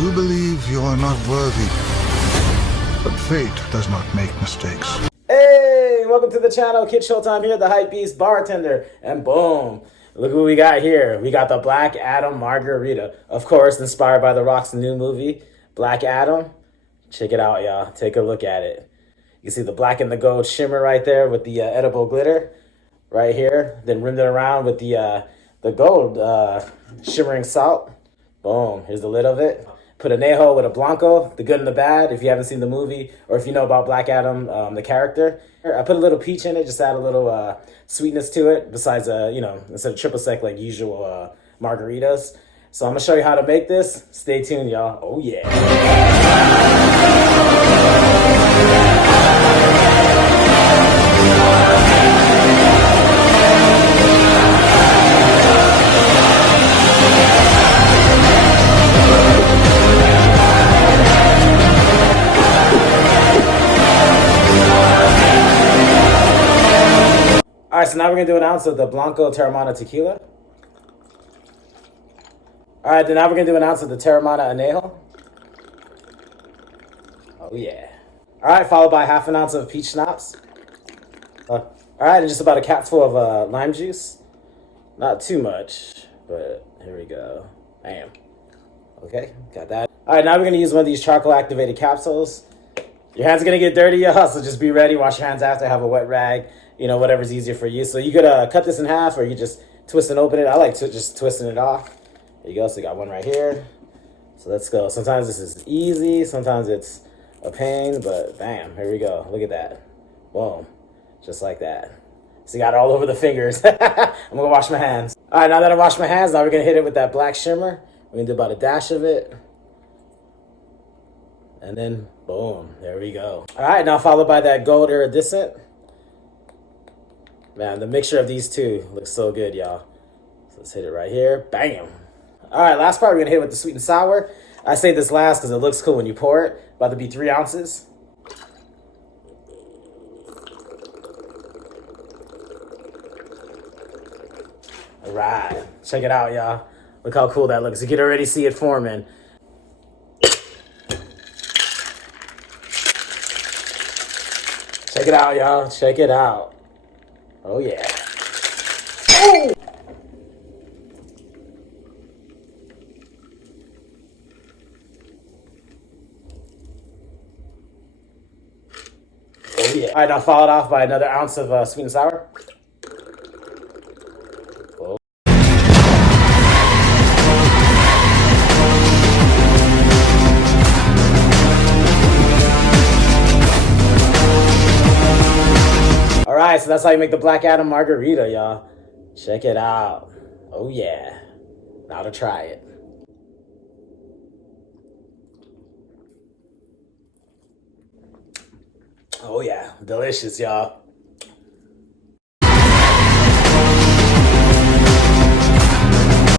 You believe you are not worthy, but fate does not make mistakes. Hey, welcome to the channel. Kid Showtime here, the hype beast bartender. And boom, look what we got here. We got the Black Adam Margarita. Of course, inspired by The Rock's new movie, Black Adam. Check it out, y'all. Take a look at it. You can see the black and the gold shimmer right there with the edible glitter right here. Then rimmed it around with the gold shimmering salt. Boom, here's the lid of it. Put Anejo with a Blanco, the good and the bad, if you haven't seen the movie, or if you know about Black Adam, the character. I put a little peach in it, just add a little sweetness to it, besides, instead of triple sec like usual margaritas. So I'm going to show you how to make this. Stay tuned, y'all. Oh, yeah. All right, so now we're going to do an ounce of the Blanco Teremana Tequila. All right, then now we're going to do an ounce of the Teremana Anejo. Oh, yeah. All right, followed by half an ounce of Peach Schnapps. All right, and just about a capful of lime juice. Not too much, but here we go. Bam. Okay, got that. All right, now we're going to use one of these charcoal-activated capsules. Your hand's going to get dirty, y'all, so just be ready. Wash your hands after, have a wet rag, whatever's easier for you. So you could cut this in half, or you just twist and open it. I like just twisting it off. There you go, so you got one right here. So let's go. Sometimes this is easy, sometimes it's a pain, but bam, here we go. Look at that. Boom, just like that. So you got it all over the fingers. I'm gonna wash my hands. All right, now that I washed my hands, now we're gonna hit it with that black shimmer. We're gonna do about a dash of it. And then, boom, there we go. All right, now followed by that gold iridescent. Man, the mixture of these two looks so good, y'all. So let's hit it right here. Bam. All right, last part, we're gonna hit it with the sweet and sour. I say this last because it looks cool when you pour it. About to be 3 ounces. All right, check it out, y'all. Look how cool that looks. You can already see it forming. Check it out, y'all. Check it out. Oh, yeah. Oh! Oh, yeah. All right, now followed off by another ounce of sweet and sour. Oh. All right, so that's how you make the Black Adam Margarita, y'all. Check it out. Oh, yeah. Now to try it. Oh, yeah. Delicious, y'all.